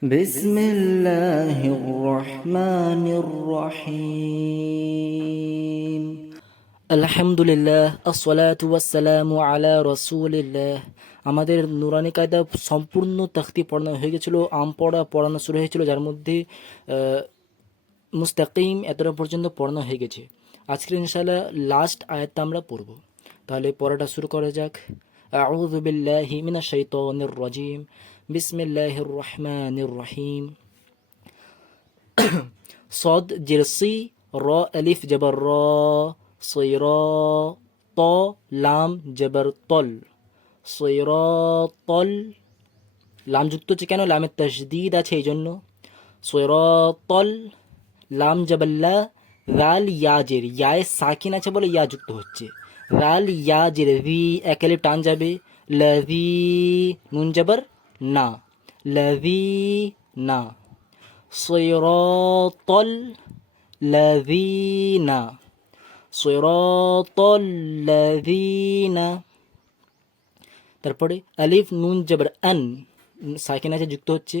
بسم الله الرحمن الرحيم আলহামদুলিল্লাহ আসসালাতু ওয়াসসালামু আলা রসুলিল্লাহ আমাদের নুরানি কায়দা সম্পূর্ণ তাখতি পড়ানো হয়ে গেছিলো আম পড়া পড়ানো শুরু হয়েছিল যার মধ্যে আহ, মুস্তাকিম এতটা পর্যন্ত পড়ানো হয়ে গেছে আজকের ইনশাআল্লাহ লাস্ট আয়াতটা আমরা পড়ব তাহলে পড়াটা শুরু করা যাক আউযু বিল্লাহি মিনাশ শাইতানির রাজিম বিসমিল্লাহির রহমানির রহিম صاد جرسي را ألف جبر را صيرا طا لام جبر طل صيراطل লাম যুক্ত হচ্ছে কেন লামের তসদিদ আছে এই জন্য সৈরতল লাম জাবাল্লা রাল ইয়াজের ইয়ায় সাকিন আছে বলে ইয়া যুক্ত হচ্ছে রাল ইয়াজের ভি একালে টান যাবে লভি নুন জাবার না লভি না সৈরতল লভিনা সৈরতল লভিনা তারপরে আলিফ নুন জবর আন সাকিন আছে যুক্ত হচ্ছে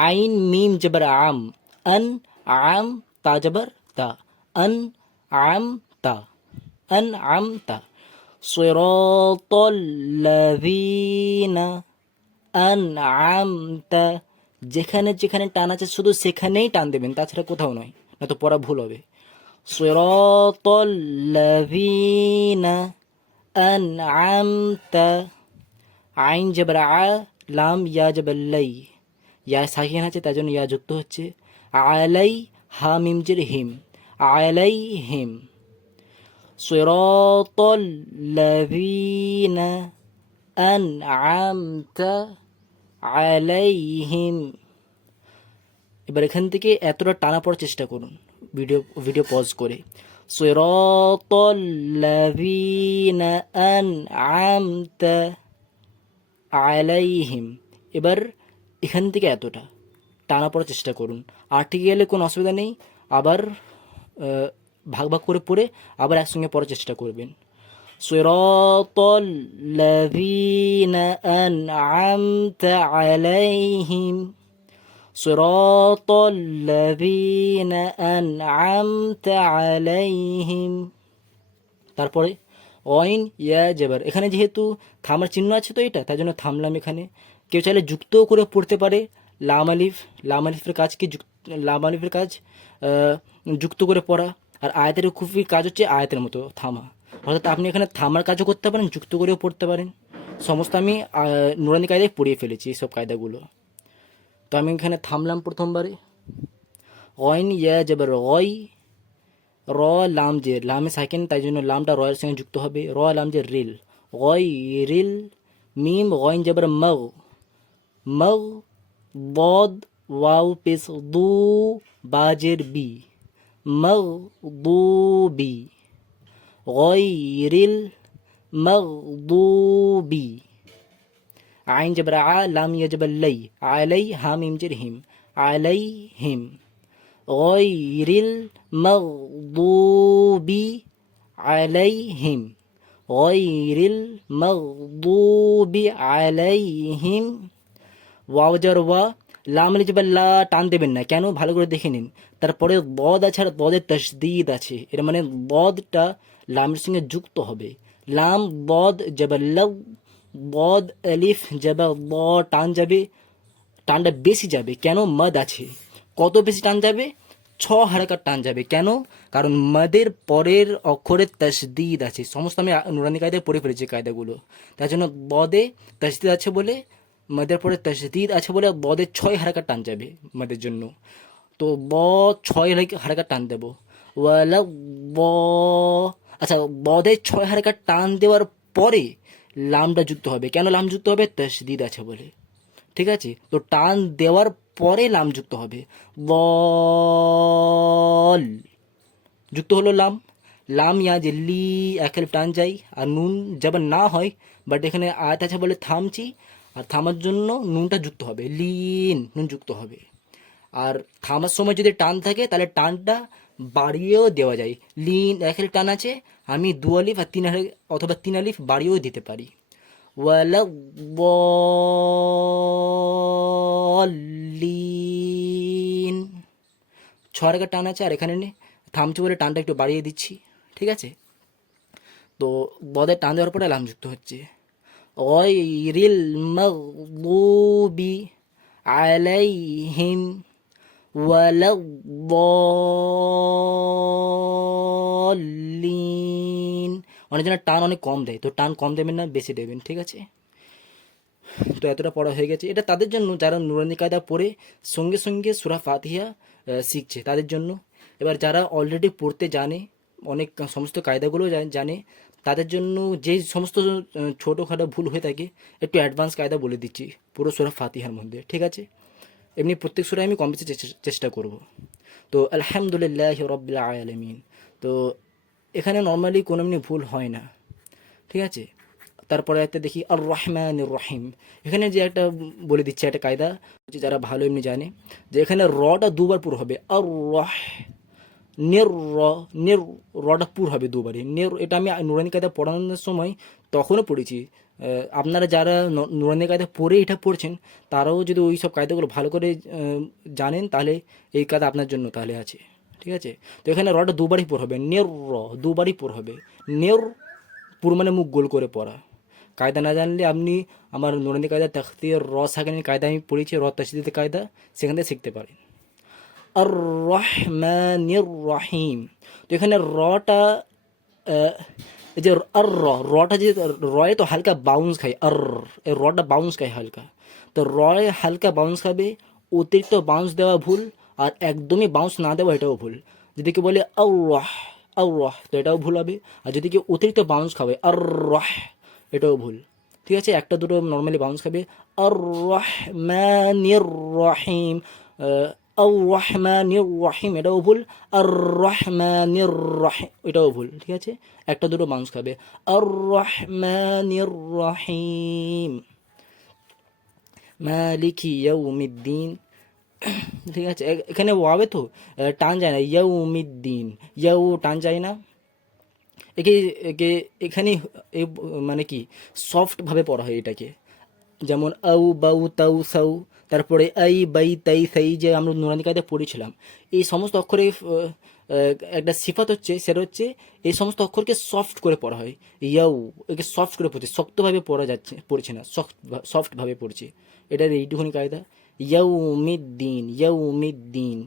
আইন মিম জবর আম আন আম তা জবর তা আন আম তা আন আম তা صراط الذين আনআমতা, যেখানে যেখানে টান আছে শুধু সেখানেই টান দেবেন, তাছাড়া কোথাও নয় না তো পড়া ভুল হবে। সিরাতাল্লাযীনা আনআমতা, আইন জবর আ, লাম ইয়া জবর ইয়া সাকিন আছে তাই জন্য ইয়া যুক্ত হচ্ছে আলাই হা মিমজের হিম আলাই হিম সিরাতাল্লাযীনা আনআমতা আলাইহিম এবার এখান থেকে এতটা টানা পড়ার চেষ্টা করুন। ভিডিও ভিডিও পজ করে। আলাইহিম। এবার এখান থেকে এতটা টানা পড়ার চেষ্টা করুন। আর্টিকেলে কোনো অসুবিধা নেই। আবার ভাগ ভাগ করে পড়ে আবার একসঙ্গে পড়ার চেষ্টা করবেন। صراط الذين أنعمت عليهم صراط الذين أنعمت عليهم তারপরে অইন ইয়া জেবার এখানে যেহেতু থামার চিহ্ন আছে তো এটা তাই জন্য থামলাম এখানে কেউ চাইলে যুক্তও করে পড়তে পারে লাম আলিফ লাম আলিফের কাজ কি যুক্ত লাম আলিফের কাজ আহ, যুক্ত করে পড়া আর আয়াতের খুবই কাজ হচ্ছে আয়াতের মতো থামা অর্থাৎ আপনি এখানে থামার কাজও করতে পারেন, যুক্ত করেও পড়তে পারেন। সমস্ত আমি নুরানি কায়দায় পড়িয়ে ফেলেছি এই সব কায়দাগুলো। তো আমি এখানে থামলাম প্রথমবারে। অইন ইয়া জেবার অয় র লাম যে লামে সাইকেন, তাই জন্য লামটা রয়ের সঙ্গে যুক্ত হবে। র লাম যে রিল, গয় রিল, মিম গয়ন জবর মগ মগ, বদ, ওয়াও পেস দু, বাজের বি, মগ, দু, বি। غير المغضوب. عين جبر ع لام يجب لي علي هاميم جرهم. عليهم. غير المغضوب. عليهم. غير المغضوب. عليهم. واو جر লাম লিজবার লা টান দেবেন না, কেন ভালো করে দেখে নিন। তারপরে বদ আছে আর বদের তসদিদ আছে। এর মানে বদটা লামের সঙ্গে যুক্ত হবে। লাম, বদ জবর বদ, আলিফ জবর ব টান যাবে। টানটা বেশি যাবে, কেন মদ আছে? কত বেশি টান যাবে? ছ হারাকার টান যাবে। কেন? কারণ মদের পরের অক্ষরে তসদিদ আছে। সমস্ত আমি নুরানি কায়দায় পড়ে ফেলেছি কায়দাগুলো। তার জন্য বদে তসদিদ আছে বলে মদের পরে তসদিদ আছে বলে বদের ছয় হারাকার টান যাবে মদের জন্য। তো ব ছয় হারাকার টান দেবো? ওয়ালা ব আচ্ছা বদের ছয় হারাকার টান দেওয়ার পরে লামটা যুক্ত হবে। কেন লাম যুক্ত হবে? তসদিদ আছে বলে। ঠিক আছে? তো টান দেওয়ার পরে লাম যুক্ত হবে। বল। যুক্ত হলো লাম। লাম ইয়া যে লি একের টান যাই। আর নুন যেমন না হয় বাট এখানে আয়াত আছে বলে থামছি। আর থামার জন্য নুনটা যুক্ত হবে, লিন নুন যুক্ত হবে। আর থামার সময় যদি টান থাকে, তাহলে টানটা বাড়িয়েও দেওয়া যায়। লিন একের টান আছে, আমি দু আলিফ আর তিন অথবা তিন আলিফ বাড়িয়েও দিতে পারি। ওয়ালা লিন ছয় টান আছে, আর এখানে থামছে বলে টানটা একটু বাড়িয়ে দিচ্ছি, ঠিক আছে? তো বদের টান দেওয়ার পরে লাম যুক্ত হচ্ছে। গয়রিল মাগদুবি আলাইহিম ওয়ালাদ্দাল্লিন অনেকজনের টান অনেক কম দেয়। তো টান কম দেবেন না, বেশি দেবেন, ঠিক আছে? তো এতটা পড়া হয়ে গেছে। এটা তাদের জন্য যারা নুরানি কায়দা পড়ে, সঙ্গে সঙ্গে সুরা ফাতিহা শিখছে তাদের জন্য। এবার যারা অলরেডি পড়তে জানে, অনেক সমস্ত কায়দাগুলো জানে তাদের জন্য যে সমস্ত ছোটোখাটো ভুল হয়ে থাকে, একটু অ্যাডভান্স কায়দা বলে দিচ্ছি, পুরো সুরা ফাতিহার মধ্যে, ঠিক আছে? এমনি প্রত্যেক সুরায় আমি কম বেশি চেষ্টা- করব। তো, আলহামদুলিল্লাহ রবিল আলমিন। তো, এখানে নর্মালি কোনো এমনি ভুল হয় না, ঠিক আছে? তারপরে একটা দেখি আর রহমান রহিম। এখানে যে একটা বলে দিচ্ছে, একটা কায়দা, যারা ভালো এমনি জানে, যে এখানে রটা দুবার পুরো হবে আর রহ নের র, নের রটা পুর হবে দুবারই নের, এটা আমি নুরানি কায়দা পড়ানোর সময় তখনও পড়েছি। আপনারা যারা নুরানি কায়দা পড়ে এটা পড়ছেন, তারাও যদি ওই সব কায়দাগুলো ভালো করে জানেন, তাহলে এই কায়দা আপনার জন্য তাহলে আছে। ঠিক আছে? তো এখানে রটা দুবারই পুর হবে, নের র দুবারই পুর হবে। নের পুর মানে মুখ গোল করে পড়া। কায়দা না জানলে আপনি আমার নুরানি কায়দা তখতির র সাকানের কায়দা আমি পড়েছি, র কায়দা, সেখান থেকে শিখতে পারেন। আর রহমানির রহিম তো এখানে রটা এই যে আর র রটা যে রয়ে তো হালকা বাউন্স খায়, আর, এই রটা বাউন্স খায় হালকা। তো রয়ে হালকা বাউন্স খাবে, অতিরিক্ত বাউন্স দেওয়া ভুল, আর একদমই বাউন্স না দেওয়া এটাও ভুল। যদি কেউ বলে আউ রহ আউ রহ তো এটাও ভুল হবে। আর যদি কেউ অতিরিক্ত বাউন্স খাবে আর রহ এটাও ভুল। ঠিক আছে? একটা দুটো নর্মালি বাউন্স খাবে। আর রহমানির রহিম আর রহমানির রহিম এটাও ভুল। আর রহমানির রহিম এটাও ভুল, ঠিক আছে? একটা দুটো বাউন্স খাবে। আর রহমানির রহিম মালিকি ইয়াউমিদ্দিন, ঠিক আছে? এখানে ওয়াবে তো? টান যায় না। ইয়াউমিদ্দিন, ইয়াউ টান যায় না। একে একে এখানে মানে কি? সফটভাবে পড়া হয় এটাকে। যেমন আউ বাউ তাউ সাউ তারপরে আই বাই তাই সাই যে আমরা নুরানি কায়দা পড়েছিলাম এই সমস্ত অক্ষরে আহ, আহ, একটা সিফাত হচ্ছে সেটা হচ্ছে এই সমস্ত অক্ষরকে সফট করে পড়া হয় ইয়াউ একে সফট করে পড়ছে শক্তভাবে পড়া যাচ্ছে পড়ছে না সফট সফটভাবে পড়ছে এটার এইটুকুনি কায়দা ইয়াউ মিদ্দিন ইয়াউ মিদ্দিন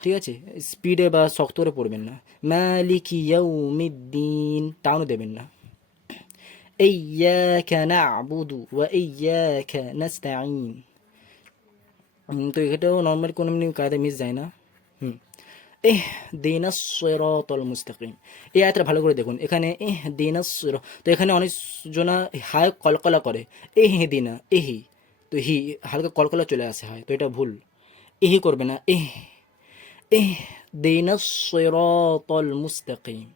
ঠিক আছে স্পিডে বা শক্ত করে পড়বেন না মালিক ইয়াউমিদ্দিন টাউনও দেবেন না إياك نعبد وإياك نستعين হুম, তো এটাও নর্মাল কোনো কায়দা মিস যায় না। হুম। এহ দিনাস সিরাতাল মুস্তাকিম। এই আয়াতটা ভালো করে দেখুন। এখানে, এহ দিনাস সিরা তো এখানে অনেক জনা হায় কলকলা করে। এহ, দিনা, এহি। তো হি, হালকা কলকলা চলে আসে হয়। তো এটা ভুল। এহি করবে না। এহ এহ দিনাস সিরাতাল মুস্তাকিম।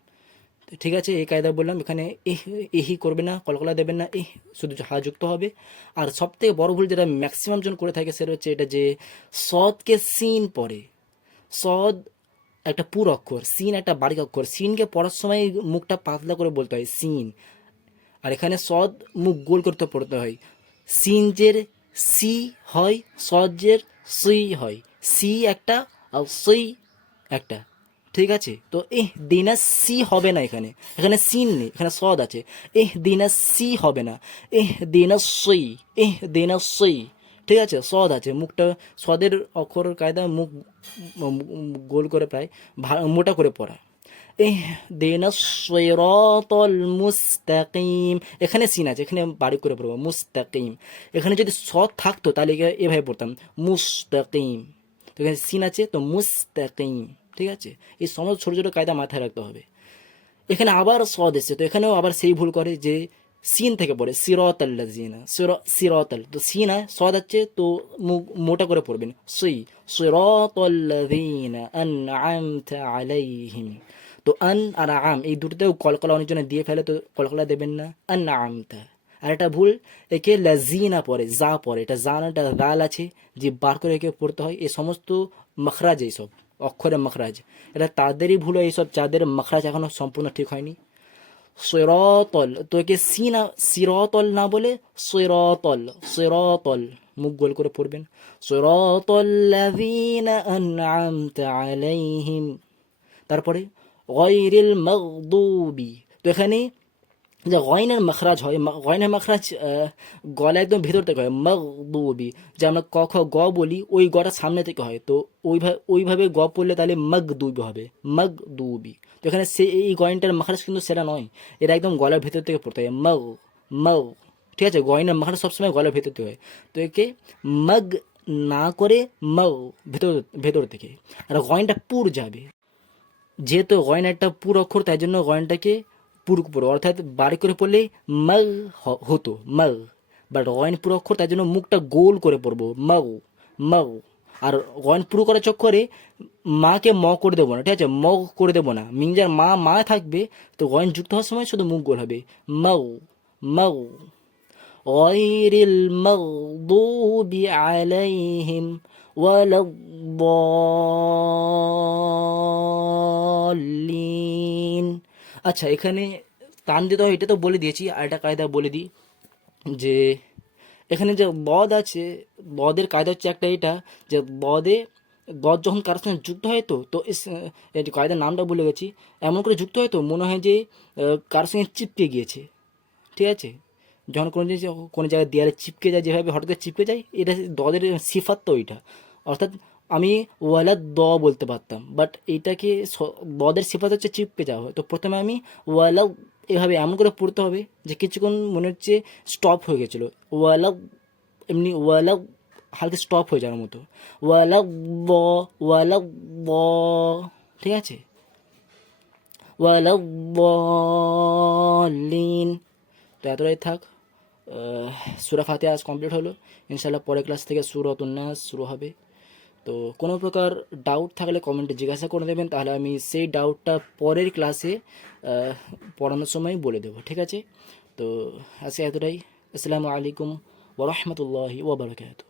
তো ঠিক আছে, এই কায়দা বললাম, এখানে এহ, এহি করবে না, কলকলা দেবেন না, এহ, শুধু হা যুক্ত হবে। আর সব থেকে বড় ভুল যেটা ম্যাক্সিমাম জন করে থাকে সেটা হচ্ছে এটা যে সদকে সিন পড়ে। সদ একটা পুর অক্ষর, সিন একটা বারিক অক্ষর। সিনকে পড়ার সময় মুখটা পাতলা করে বলতে হয়, সিন। আর এখানে সদ মুখ গোল করতে পড়তে হয়। সিনজের সি হয় সজের সি হয়। সি একটা, আর সই একটা। ঠিক আছে? তো এহ দিনা সি হবে না এখানে। এখানে সিন নেই, এখানে সদ আছে। এহ দিনা সি হবে না। এহ দিনা সই এহ দিনা সই ঠিক আছে? সদ আছে। মুখটা, সদের অক্ষর কায়দা মুখ গোল করে প্রায় মোটা করে পড়া। দিনা সৈরতল মুস্তাকিম। এখানে সিন আছে, এখানে বাড়ি করে পড়ব। মুস্তাকিম। এখানে যদি সদ থাকতো তাহলে এভাবে পড়তাম। মুস্তাকিম। তো এখানে সিন আছে, তো মুস্তাকিম। ঠিক আছে? এই সমস্ত ছোটো ছোটো কায়দা মাথায় রাখতে হবে। এখানে আবার সদ এসছে। তো এখানেও আবার সেই ভুল করে যে সিন থেকে পড়ে সিরত আল্লাজিনা সির, সিরতল। তো সিন হয় সদ আছে, তো মোটা করে পড়বেন। সই সিরত আল্লাজিনা আনআমতা আলাইহিম। তো আন আর আম, এই দুটোতেও কলকলা অনেক অনেকজনে দিয়ে ফেলে, তো কলকলা দেবেন না। আন আমতা আর এটা ভুল, একে লাজিনা পরে যা পড়ে। এটা জান একটা গাল আছে, যে বার করে একে পড়তে হয়। এই সমস্ত মখরাজ এইসব। অক্ষরে মখরাজ। এটা তাদেরই ভুল এইসব যাদের মখরাজ এখনও সম্পূর্ণ ঠিক হয়নি। সিরাতল তো একে সি না সিরাতল না বলে সিরাতল সিরাতল। মুখ গোল করে পড়বেন। আলাইহিম। তারপরে মাগদুবি। তো এখানে যে গয়নের মখরাজ হয় গয়নের মখরাজ গলা একদম ভেতর থেকে হয়, মগদুবি, যে আমরা ক, খ, গ বলি, ওই গটা সামনে থেকে হয়। তো ওইভাবে ওইভাবে গ পড়লে তাহলে মগদুবি হবে, মগদুবি। তো এখানে সে, এই গয়নটার মখরাজ কিন্তু সেটা নয়, এটা একদম গলার ভেতর থেকে পড়তে হয়, মগ মগ। ঠিক আছে? গয়নের মখরাজ সবসময় গলার ভেতর থেকে হয়। তো একে মগ না করে মগ ভেতর ভেতর থেকে। আর গয়নটা পুর যাবে। যেহেতু গয়ন একটা পুর অক্ষর, তাই জন্য গয়নটাকে পুরুক পুরো অর্থাৎ বাড়ি করে পড়লে মাগ হ- হতো মাগ বাট গয়ন পুরো অক্ষর তাই জন্য মুখটা গোল করে পড়বো মাগ মাগ আর গয়ন পুরো করার চক্করে মাকে ম করে দেবো না ঠিক আছে ম করে দেবো না মিংজার মা মা থাকবে তো গয়ন যুক্ত হওয়ার সময় শুধু মুখ গোল হবে মাগ মাগ غير المغضوب عليهم ولا الضالين আচ্ছা এখানে টান দিতে হয় এটা তো বলে দিয়েছি, আর একটা কায়দা বলে দিই, যে এখানে যে বদ আছে, বদের কায়দা হচ্ছে একটা এটা, যে বদে, বদ যখন কারোর সঙ্গে যুক্ত হয় তো তো কায়দার নামটা বলে গেছি, এমন করে যুক্ত হয় তো, মনে হয় যে কারোর সঙ্গে চিপকে গিয়েছে, ঠিক আছে? যখন কোনো জিনিস, কোনো জায়গায় দেয়ালে চিপকে যায়, যেভাবে হঠাৎ চিপকে যায়, এটা দদের সিফাত তো ওইটা, অর্থাৎ আমি ওয়ালা দ বলতে পারতাম বাট এইটাকে দদের সিফাত হচ্ছে চিপকে যাওয়া হয়। তো প্রথমে আমি ওয়ালা এভাবে এমন করে পড়তে হবে যে কিছুক্ষণ মনে হচ্ছে স্টপ হয়ে গেছিল। ওয়ালা এমনি ওয়ালা হালকা স্টপ হয়ে যাওয়ার মতো। ওয়ালা ব ওয়ালা ব, ঠিক আছে? ওয়ালা বলিন তো এতটাই থাক। সুরা ফাতে আজ কমপ্লিট হলো। ইনশাল্লাহ পরের ক্লাস থেকে সুরত উন্নাস শুরু হবে। তো কোনো প্রকার ডাউট থাকলে কমেন্টে জিজ্ঞাসা করে দেবেন, তাহলে আমি সেই ডাউটটা পরের ক্লাসে পড়ানোর সময় বলে দেবো, ঠিক আছে? তো আজকে এতটাই। আসসালামু আলাইকুম ওরহমতুল্লাহি ওবরাকাতু